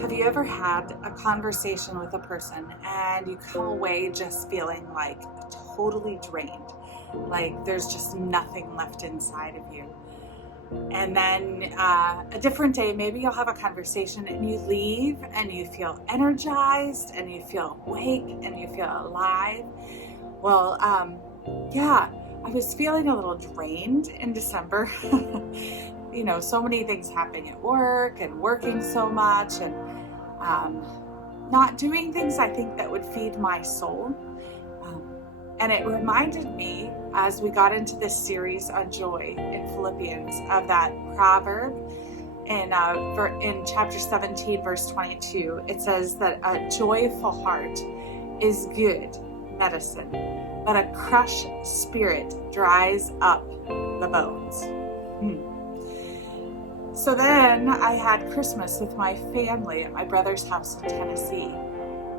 Have you ever had a conversation with a person and you come away just feeling like totally drained? Like there's just nothing left inside of you. And then a different day, maybe you'll have a conversation and you leave and you feel energized and you feel awake and you feel alive. Well, yeah, I was feeling a little drained in December. So many things happening at work and working so much and um, not doing things I think that would feed my soul. And it reminded me as we got into this series on joy in Philippians of that proverb in chapter 17, verse 22. It says that a joyful heart is good medicine, but a crushed spirit dries up the bones. So then I had Christmas with my family at my brother's house in Tennessee.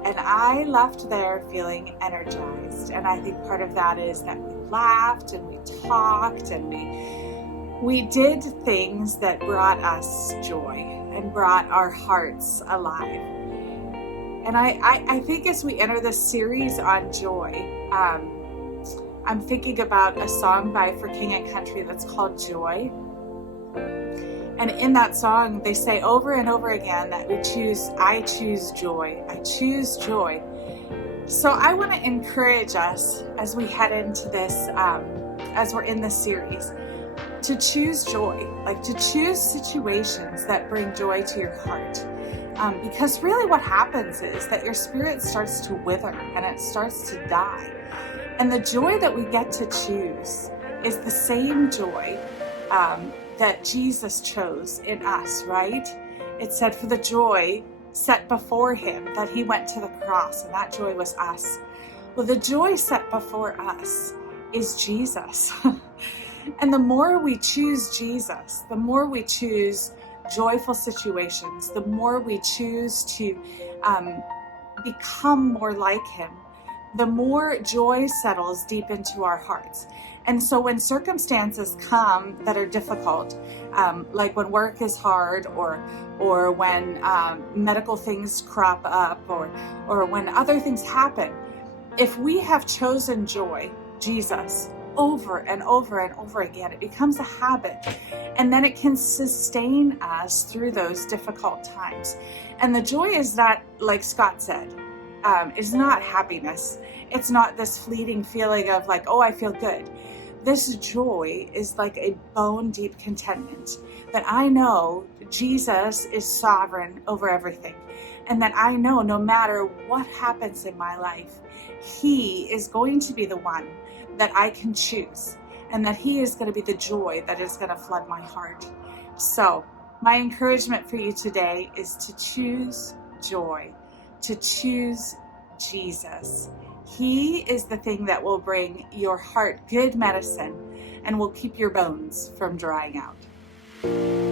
And I left there feeling energized. And I think part of that is that we laughed and we talked and we did things that brought us joy and brought our hearts alive. And I think as we enter this series on joy, I'm thinking about a song by For King and Country that's called Joy. And in that song, they say over and over again that I choose joy. I choose joy. So I want to encourage us as we head into this, as we're in this series, to choose joy, like to choose situations that bring joy to your heart. Because really what happens is that your spirit starts to wither and it starts to die. And the joy that we get to choose is the same joy that Jesus chose in us, right? It said for the joy set before him that he went to the cross, and that joy was us. Well, the joy set before us is Jesus. And the more we choose Jesus, the more we choose joyful situations, the more we choose to become more like him, the more joy settles deep into our hearts. And so when circumstances come that are difficult, like when work is hard or when medical things crop up or when other things happen, if we have chosen joy, Jesus, over and over and over again, it becomes a habit. And then it can sustain us through those difficult times. And the joy is not, like Scott said, is not happiness. It's not this fleeting feeling of like, oh, I feel good. This joy is like a bone deep contentment that I know Jesus is sovereign over everything. And that I know no matter what happens in my life, he is going to be the one that I can choose. And that he is going to be the joy that is going to flood my heart. So my encouragement for you today is to choose joy, to choose Jesus. He is the thing that will bring your heart good medicine and will keep your bones from drying out.